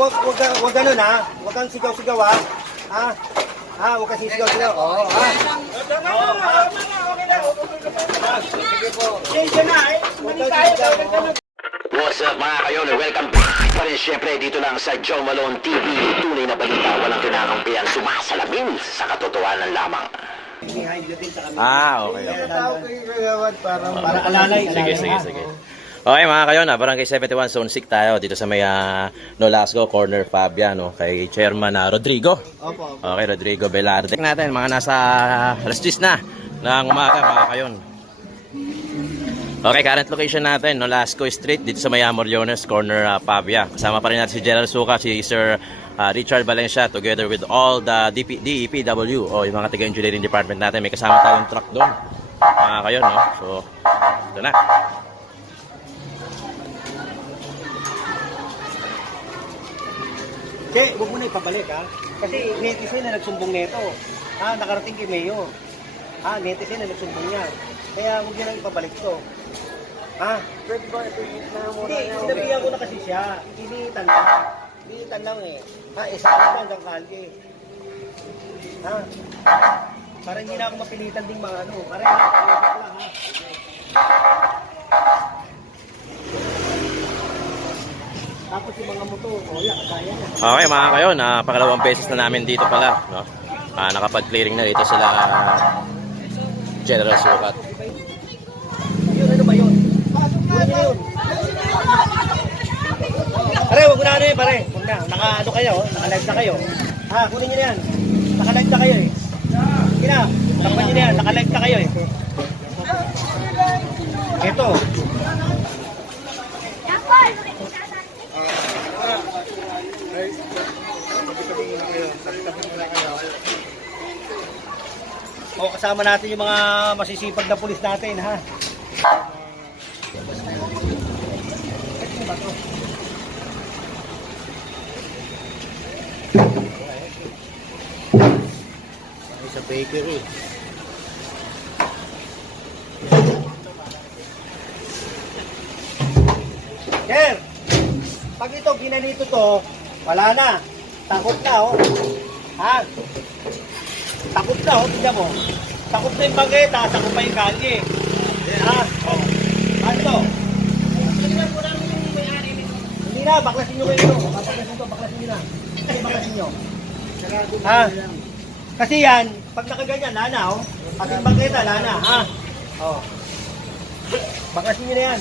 wag, wag, wag ganun ha. Wag kang sigaw-sigaw ha. Ha? Ha, wag kang sigaw-sigaw. Oo, ha. Oo, ha. Sige po. Wag kang sigaw. oo. What's up mga kayon? Welcome back pa rin syempre dito lang sa Joe Malone TV. Tunay na balita, walang kinakampihan, sumasalamin sa katotohanan lamang. Ah, okay. okay. Para, para alalay. Sige, alalay, sige, ha? sige. Okay mga kayo na, Barangay 71 Zone 6 tayo dito sa may uh, Nolasco Corner Fabian no, kay Chairman na Rodrigo. Opo. Okay, Rodrigo Velarde. Check natin, mga nasa alas 10 na ng umaga mga kayon. Okay, current location natin, Nolasco Street, dito sa may Moriones Corner, uh, Pavia. Kasama pa rin natin si Gerald Suka, si Sir uh, Richard Valencia, together with all the DP, DEPW, o yung mga taga-engineering department natin. May kasama tayong truck doon. Mga kayon, no? So, ito na. Che, huwag mo na ipabalik ha. Kasi netizen na nagsumbong nito. Ha, nakarating kay Mayor. Ha, netizen na nagsumbong niya. Kaya huwag niya na ipabalik to. Ha? Pwede ba ito na muna Hindi, sinabihan ko na kasi siya. Initan lang. Initan lang eh. Ha, isa ka lang hanggang kalye. Ha? Para hindi na ako mapilitan ding mga ano. Para hindi ako mapilitan lang ha. Tapos yung mga motor, oh yan, kaya. Okay mga kayo, na pangalawang beses na namin dito pala. No? Ah, nakapag-clearing na dito sila General Sukat. Yun, ano ba yun? Yun. Pare, wag mo na ano eh, pare. Huwag na. Naka, ano kayo, naka-live na kayo. Ha, kunin niyo na yan. Naka-live na kayo eh. Sige na, takpan niyo na yan. Naka-live na kayo eh. Ito. O, kasama natin yung mga masisipag na pulis natin, ha? Ay, sa bakery. Sir, pag ito ginanito to, wala na. Takot na, oh. Ha? Takot na, oh. Tignan mo. Takot na yung bageta, takot pa yung kalye. Ha? Oh. Ano to? Hindi na, baklasin nyo kayo. Baklasin to, baklasin nyo na. Kasi baklasin nyo. Ha? Kasi yan, pag nakaganyan, lana, oh. Pati yung bageta, lana, ha? Oh. Baklasin nyo na yan.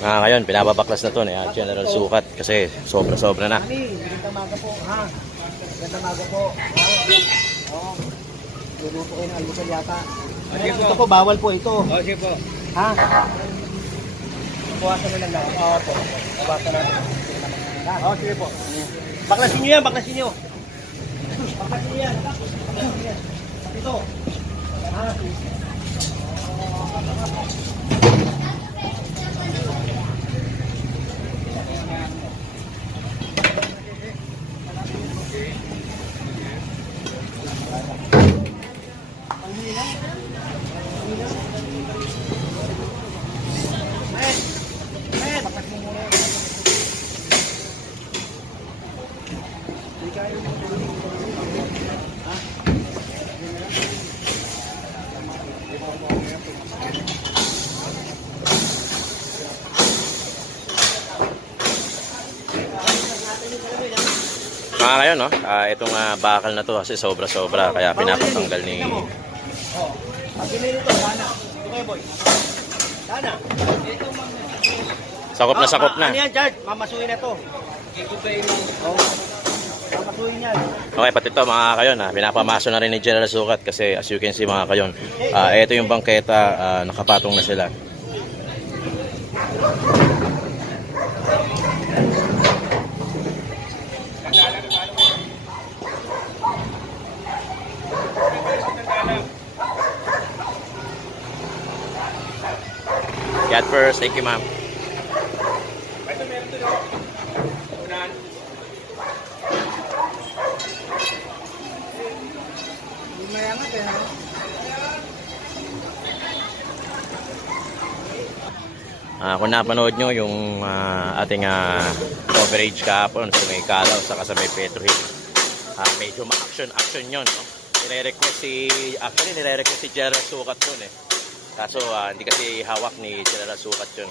Mga ngayon, pinababaklas na to ni ah, General Sukat kasi sobra-sobra na. Ani, magandang maga po, ha? Magandang maga po. Ha? Oo. Luluto kayo ng almusal yata. Ito po, bawal po ito. Oh, sige po. Ha? Buwasan mo lang natin. Oo po. Buwasan natin. Oo, sige po. Baklasin nyo yan, baklasin nyo. Baklasin nyo yan. Baklasin nyo yan. Ito. Ha? Mga ngayon, no? Ah, itong ah, bakal na to kasi sobra-sobra kaya pinapatanggal ni... Oh. Pag ginilito, sana. Ito kayo, boy. Sakop na sakop Ano na. yan, George? Mamasuhin na to. Oo. Mamasuhin yan. Okay, pati ito mga kayon, ah, pinapamaso na rin ni General Sukat kasi as you can see mga kayon, ah, ito yung bangketa, ah, nakapatong na sila. Get first, thank you ma'am. Ah, kung napanood nyo yung ah, ating ah, coverage kahapon sa may Kalaw saka sa may Petro Hill. Ah, medyo ma-action action yun. No? Nire-request si, actually nire-request si General Sukat yun eh. Kaso ah, hindi kasi hawak ni General Sukat yun.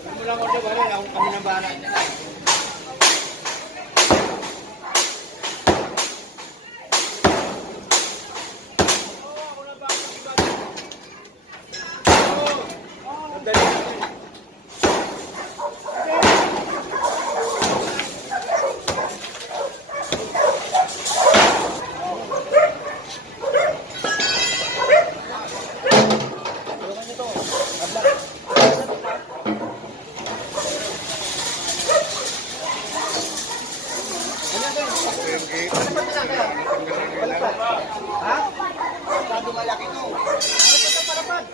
Kami lang order, wala lang kami ng bahala. Ha? Masyado malaki to. Palapad ang palapad.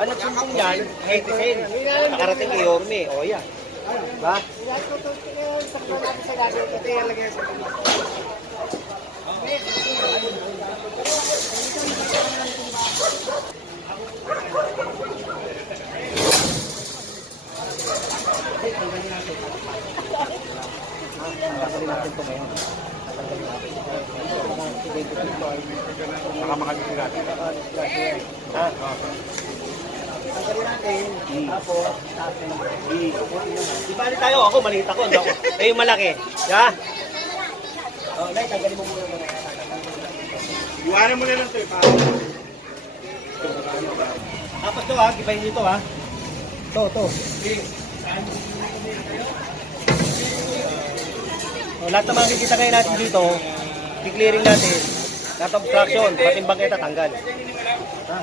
Ano sumbong yan? Hetisin. Nakarating kay Yorme. O yan. Ba? Ha? Tanggalin natin. Tapos, tasin. Di bali tayo. Ako, maliit ako. Eh, yung malaki. Ya? Oh, Nay, tanggalin mo muna. Iwanan mo na lang ito eh. Apat to ha. Gibayin nyo to ha. To, to. Oh, lahat ng makikita kayo natin dito, i-clearing natin. Lahat ng obstruction, pati bangketa tanggal. Ha?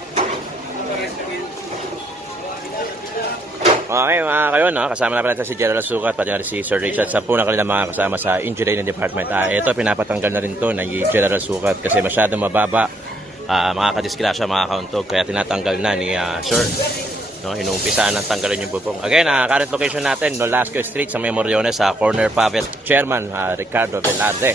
Okay mga kayo, no? kasama na pala si General Sukat pati na si Sir Richard sa na kanila mga kasama sa engineering department. Ah, ito pinapatanggal na rin to ng General Sukat kasi masyadong mababa ah, makakadisgrasya, makakauntog kaya tinatanggal na ni ah, Sir. No, inuumpisa ng tanggalin yung bubong. Again, ah, current location natin, Nolasco Street sa Memoriones sa corner Pavet Chairman ah, Ricardo Velarde.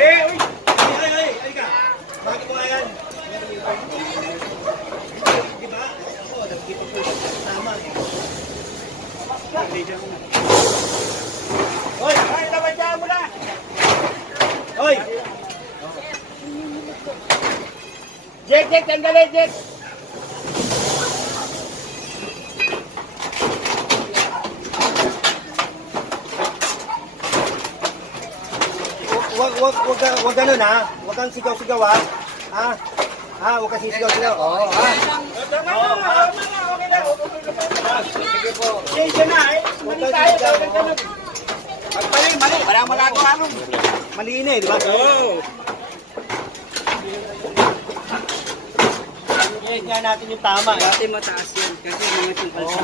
Eh, uy! Ay, ay, ay, ay ka! Bakit mo yan? Di ba? Ako, nagkita ko tama. Hoy! Ay, nabadya mo na! Hoy! Jek, Jek, tanggalin, Jek! Wag, wag, wag, wag ganun ha. Wag kang sigaw-sigaw ha. Ha? Ha, wag kang sigaw-sigaw. Oo, ha. Oo, ha. Sige na eh. Mali tayo. Mali, mali. Wala mo lang ano. Eh, di ba? Oo. Ngayon nga natin yung tama eh. Dati mataas yan. Kasi mga tungkol sa...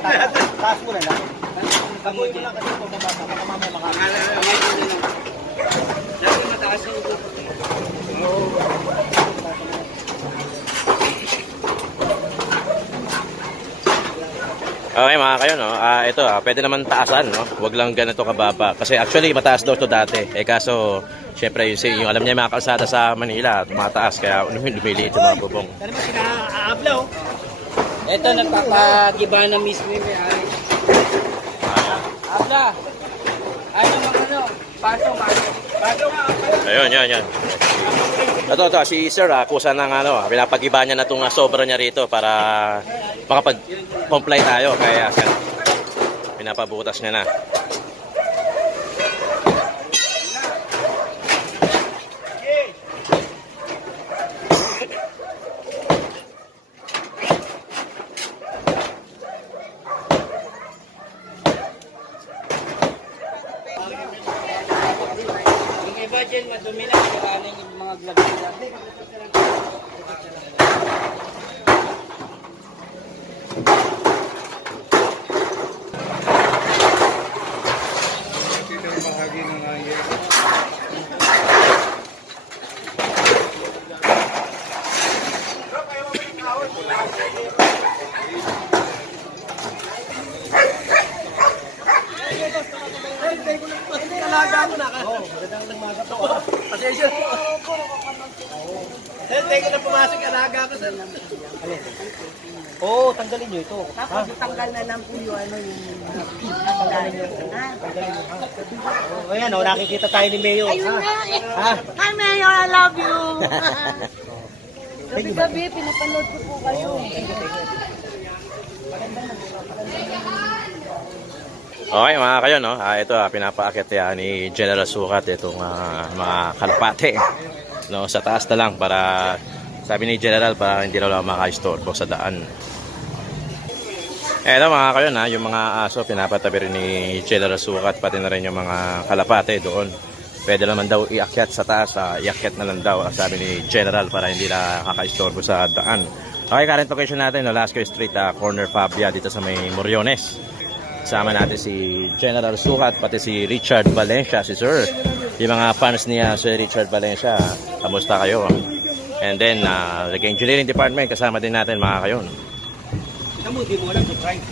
Taas, taas mo na lang. Pag-uwi mo lang kasi kung mababa, baka mamaya maka- Ngayon na lang. Dati mataas yung Okay mga kayo, no? Ah, ito, ah, pwede naman taasan, no? Huwag lang ganito kababa. Kasi actually, mataas daw to dati. Eh kaso, syempre, yung, yung alam niya yung mga kalsada sa Manila, tumataas. Kaya lumiliit yung mga bubong. Ano ba sinaabla oh? Ito, nagpapagiba na mismo yung may-ari. Abla! Ano mga ano? Pato, pato. Pato nga, Ayun, yan, yan. Ito, ito, si Sir, ah, kusa ng ano, ah, pinapagiba niya na itong sobra niya rito para makapag-comply tayo. Kaya, sir, pinapabutas niya na. Dyan, madumi na. Wala na yung mga gloves nila. Alaga mo na. Oo, magandang nagmaga po. Pasensya po. Sir, teka na pumasok alaga ko, sir. Oo, tanggalin nyo ito. Tapos tanggal na lang po yung ano yung tanggalin nyo. Ah, Tanggalin nyo? Oo, ayan, oh, nakikita tayo ni Mayo. Ayun ha? na eh. Hi Mayor, I love you. Gabi-gabi, pinapanood ko po kayo. Okay mga kayo no, ah, ito ah, pinapaakit yan ni General Sukat itong ah, mga kalapate no, sa taas na lang para sabi ni General para hindi raw lang makaistorbo sa daan. Eto mga kayo na, yung mga aso pinapatabi rin ni General Sukat pati na rin yung mga kalapate doon. Pwede naman daw iakyat sa taas, ah, iakyat na lang daw, sabi ni General para hindi na kakaistorbo sa daan. Okay, current location natin, Nolasco Street, ah, corner Fabia dito sa may Moriones. Kasama natin si General Sukat, pati si Richard Valencia, si Sir. Yung mga fans niya, si Richard Valencia, kamusta kayo? And then, uh, the engineering department, kasama din natin mga kayon. Ito mo, di mo alam, surprise.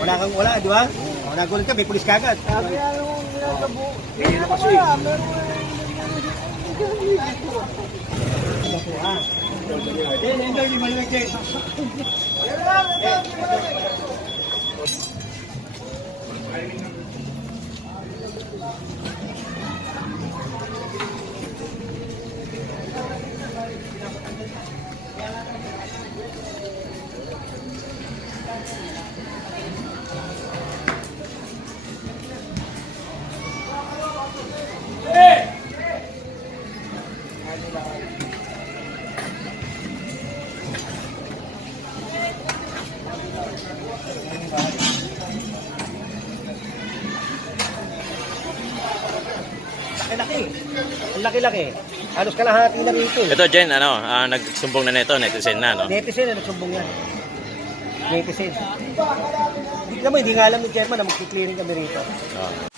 Wala kang wala, di ba? Oh, nagulat ka, may pulis kagad. Sabi ano, nilagabo. Eh, napaswing. Enjoy, di malimig Laki-laki. Ang laki-laki. Halos kalahati na rito. Ito, Jen, ano, ah, nagsumbong na nito, netizen na, no? Netizen na nagsumbong yan. Netizen. Hindi naman, hindi nga alam ni Chairman na magki-clearing kami rito. Oh.